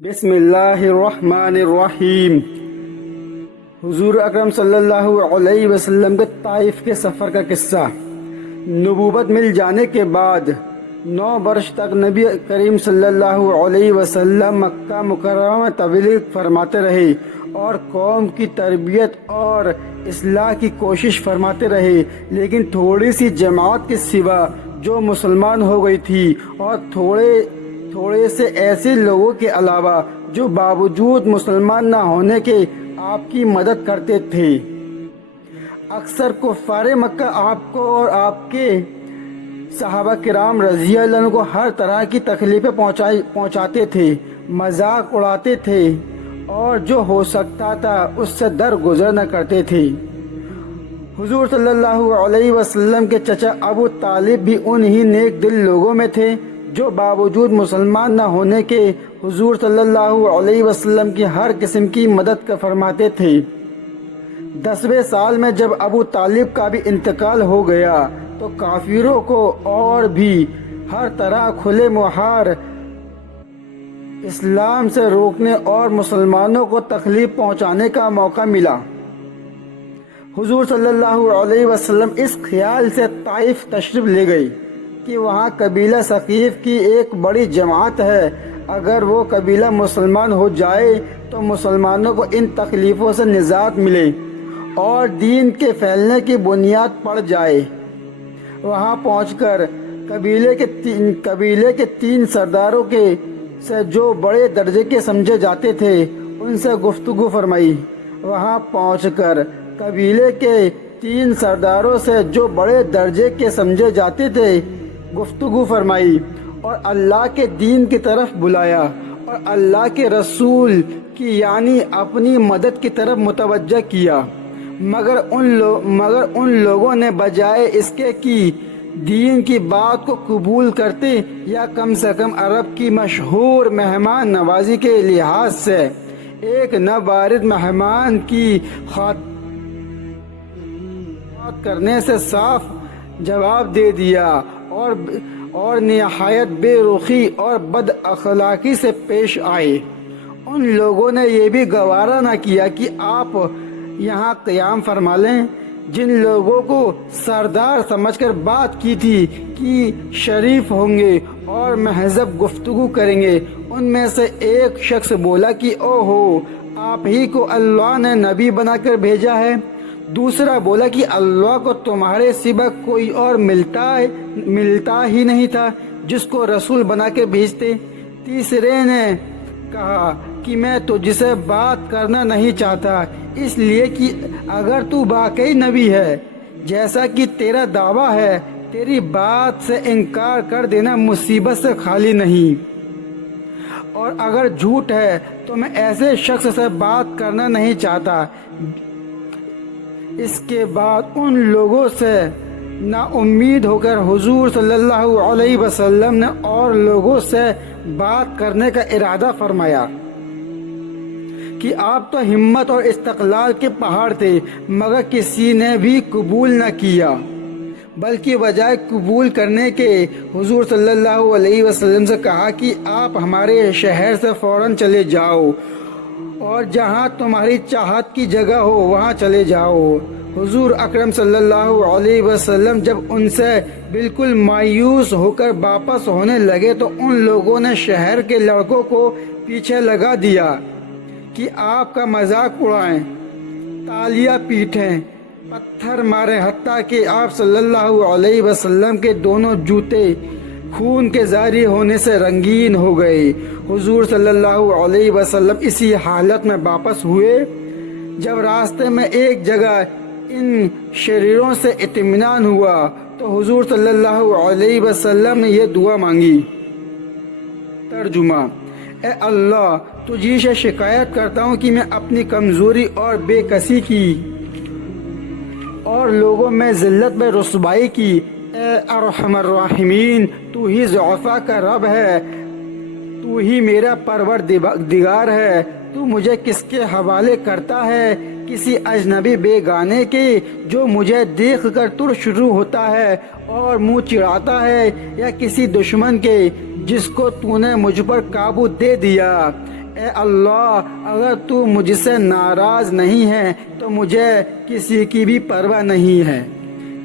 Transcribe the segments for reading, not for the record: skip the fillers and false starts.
بسم اللہ الرحمن الرحیم۔ حضور اکرم صلی اللہ علیہ وسلم کے طائف کے سفر کا قصہ۔ نبوت مل جانے کے بعد 9 برس تک نبی کریم صلی اللہ علیہ وسلم مکہ مکرمہ میں تبلیغ فرماتے رہے اور قوم کی تربیت اور اصلاح کی کوشش فرماتے رہے، لیکن تھوڑی سی جماعت کے سوا جو مسلمان ہو گئی تھی اور تھوڑے سے ایسے لوگوں کے علاوہ جو باوجود مسلمان نہ ہونے کے آپ کی مدد کرتے تھے۔ اکثر کفار مکہ آپ کو اور آپ کے صحابہ کرام رضی اللہ عنہ کو ہر طرح کی تکلیفیں پہنچاتے تھے، مذاق اڑاتے تھے اور جو ہو سکتا تھا اس سے درگزر نہ کرتے تھے۔ حضور صلی اللہ علیہ وسلم کے چچا ابو طالب بھی انہی نیک دل لوگوں میں تھے جو باوجود مسلمان نہ ہونے کے حضور صلی اللہ علیہ وسلم کی ہر قسم کی مدد فرماتے تھے۔ 10ویں سال میں جب ابو طالب کا بھی انتقال ہو گیا تو کافروں کو اور بھی ہر طرح کھلے مہار اسلام سے روکنے اور مسلمانوں کو تکلیف پہنچانے کا موقع ملا۔ حضور صلی اللہ علیہ وسلم اس خیال سے طائف تشریف لے گئی کہ وہاں قبیلہ ثقیف کی ایک بڑی جماعت ہے، اگر وہ قبیلہ مسلمان ہو جائے تو مسلمانوں کو ان تکلیفوں سے نجات ملے اور دین کے پھیلنے کی بنیاد پڑ جائے۔ وہاں پہنچ کر قبیلے کے 3 سرداروں سے جو بڑے درجے کے سمجھے جاتے تھے ان سے گفتگو فرمائی۔ وہاں پہنچ کر قبیلے کے 3 سرداروں سے جو بڑے درجے کے سمجھے جاتے تھے گفتگو فرمائی اور اللہ کے دین کی طرف بلایا اور اللہ کے رسول کی یعنی اپنی مدد کی طرف متوجہ کیا، مگر ان لوگوں نے بجائے اس کے کہ دین کی بات کو قبول کرتے یا کم سے کم عرب کی مشہور مہمان نوازی کے لحاظ سے ایک نابارد مہمان کی خاطر کرنے سے صاف جواب دے دیا اور نہایت بے رخی اور بد اخلاقی سے پیش آئے۔ ان لوگوں نے یہ بھی گوارا نہ کیا کہ آپ یہاں قیام فرما لیں۔ جن لوگوں کو سردار سمجھ کر بات کی تھی کہ شریف ہوں گے اور مہذب گفتگو کریں گے، ان میں سے ایک شخص بولا کہ اوہو، آپ ہی کو اللہ نے نبی بنا کر بھیجا ہے۔ دوسرا بولا کہ اللہ کو تمہارے سوا کوئی اور ملتا ہی نہیں تھا جس کو رسول بنا کے بھیجتے۔ تیسرے نے کہا کہ میں تجھ سے بات کرنا نہیں چاہتا، اس لیے کہ اگر تو واقعی نبی ہے جیسا کہ تیرا دعویٰ ہے، تیری بات سے انکار کر دینا مصیبت سے خالی نہیں، اور اگر جھوٹ ہے تو میں ایسے شخص سے بات کرنا نہیں چاہتا۔ اس کے بعد ان لوگوں سے نا امید ہو کر حضور صلی اللہ علیہ وسلم نے اور لوگوں سے بات کرنے کا ارادہ فرمایا کہ آپ تو ہمت اور استقلال کے پہاڑ تھے، مگر کسی نے بھی قبول نہ کیا، بلکہ بجائے قبول کرنے کے حضور صلی اللہ علیہ وسلم سے کہا کہ آپ ہمارے شہر سے فوراً چلے جاؤ اور جہاں تمہاری چاہت کی جگہ ہو وہاں چلے جاؤ۔ حضور اکرم صلی اللہ علیہ وسلم جب ان سے بالکل مایوس ہو کر واپس ہونے لگے تو ان لوگوں نے شہر کے لڑکوں کو پیچھے لگا دیا کہ آپ کا مذاق اڑائیں، تالیاں پیٹیں، پتھر ماریں، حتیٰ کہ آپ صلی اللہ علیہ وسلم کے دونوں جوتے خون کے جاری ہونے سے رنگین ہو گئے۔ حضور صلی اللہ علیہ وسلم اسی حالت میں واپس ہوئے۔ جب راستے میں ایک جگہ ان شریروں سے اطمینان ہوا تو حضور صلی اللہ علیہ وسلم نے یہ دعا مانگی۔ ترجمہ: اے اللہ، تجھی سے شکایت کرتا ہوں کہ میں اپنی کمزوری اور بے کسی کی اور لوگوں میں ذلت میں رسوائی کی۔ اے ارحم الراحمین، تو ہی ضعفاء کا رب ہے، تو ہی میرا پروردگار ہے، تو مجھے کس کے حوالے کرتا ہے؟ کسی اجنبی بیگانے کے جو مجھے دیکھ کر تر شروع ہوتا ہے اور منہ چڑھاتا ہے، یا کسی دشمن کے جس کو تو نے مجھ پر قابو دے دیا؟ اے اللہ اگر تو مجھ سے ناراض نہیں ہے تو مجھے کسی کی بھی پرواہ نہیں ہے،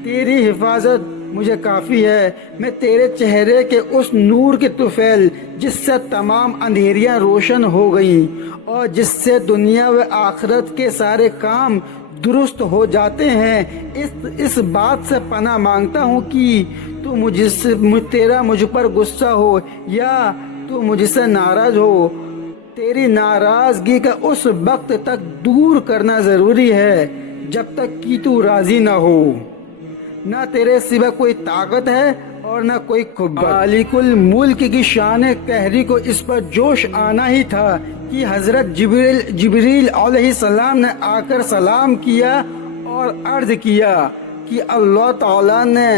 تیری حفاظت مجھے کافی ہے۔ میں تیرے چہرے کے اس نور کے طفیل جس سے تمام اندھیریاں روشن ہو گئیں اور جس سے دنیا و آخرت کے سارے کام درست ہو جاتے ہیں، اس بات سے پناہ مانگتا ہوں کہ تو تیرا مجھ پر غصہ ہو یا تو مجھ سے ناراض ہو، تیری ناراضگی کا اس وقت تک دور کرنا ضروری ہے جب تک کہ تو راضی نہ ہو۔ نہ تیرے سوا کوئی طاقت ہے اور نہ کوئی قوت۔ مالک الملک کی شان قہری کو اس پر جوش آنا ہی تھا کہ حضرت جبریل علیہ السلام نے آ کر سلام کیا اور عرض کیا کہ اللہ تعالیٰ نے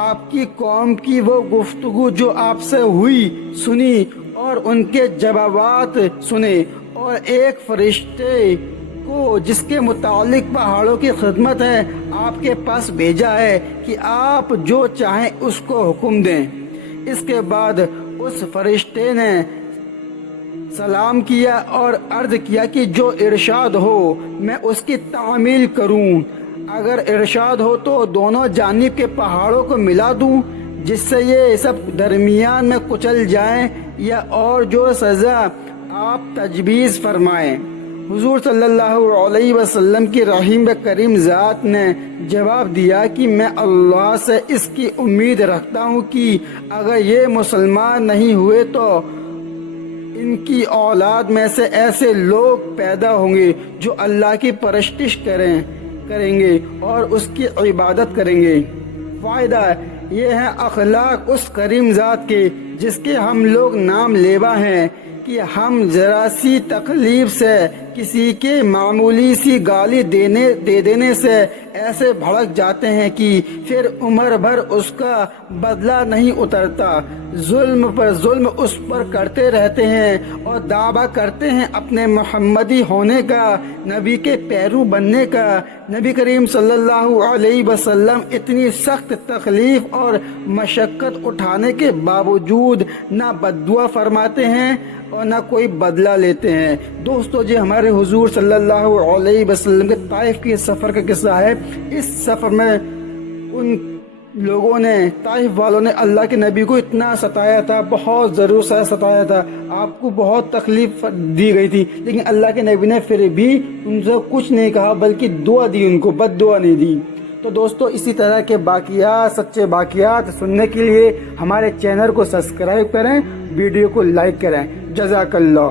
آپ کی قوم کی وہ گفتگو جو آپ سے ہوئی سنی اور ان کے جوابات سنے، اور ایک فرشتے کو جس کے متعلق پہاڑوں کی خدمت ہے آپ کے پاس بھیجا ہے کہ آپ جو چاہیں اس کو حکم دیں۔ اس کے بعد اس فرشتے نے سلام کیا اور عرض کیا کہ جو ارشاد ہو میں اس کی تعمیل کروں، اگر ارشاد ہو تو دونوں جانب کے پہاڑوں کو ملا دوں جس سے یہ سب درمیان میں کچل جائیں، یا اور جو سزا آپ تجویز فرمائیں۔ حضور صلی اللہ علیہ وسلم کی رحیم کریم ذات نے جواب دیا کہ میں اللہ سے اس کی امید رکھتا ہوں کہ اگر یہ مسلمان نہیں ہوئے تو ان کی اولاد میں سے ایسے لوگ پیدا ہوں گے جو اللہ کی پرستش کریں گے اور اس کی عبادت کریں گے۔ فائدہ یہ ہے اخلاق اس کریم ذات کے جس کے ہم لوگ نام لیوا ہیں کہ ہم ذرا سی تکلیف سے کسی کے معمولی سی گالی دے دینے سے ایسے بھڑک جاتے ہیں کہ پھر عمر بھر اس کا بدلہ نہیں اترتا، ظلم پر ظلم اس پر کرتے رہتے ہیں اور دعویٰ کرتے ہیں اپنے محمدی ہونے کا، نبی کے پیرو بننے کا۔ نبی کریم صلی اللہ علیہ وسلم اتنی سخت تکلیف اور مشقت اٹھانے کے باوجود نہ بددعا فرماتے ہیں اور نہ کوئی بدلہ لیتے ہیں۔ دوستو جی ہمارے حضور صلی اللہ علیہ وسلم کے طائف کے سفر کا قصہ ہے۔ اس سفر میں ان لوگوں نے، طائف والوں نے اللہ کے نبی کو اتنا ستایا تھا، بہت ضرور ستایا تھا، آپ کو بہت تکلیف دی گئی تھی، لیکن اللہ کے نبی نے پھر بھی ان سے کچھ نہیں کہا بلکہ دعا دی، ان کو بد دعا نہیں دی۔ تو دوستو اسی طرح کے باقیات، سچے باقیات سننے کے لیے ہمارے چینل کو سبسکرائب کریں، ویڈیو کو لائک کریں۔ جزاک اللہ۔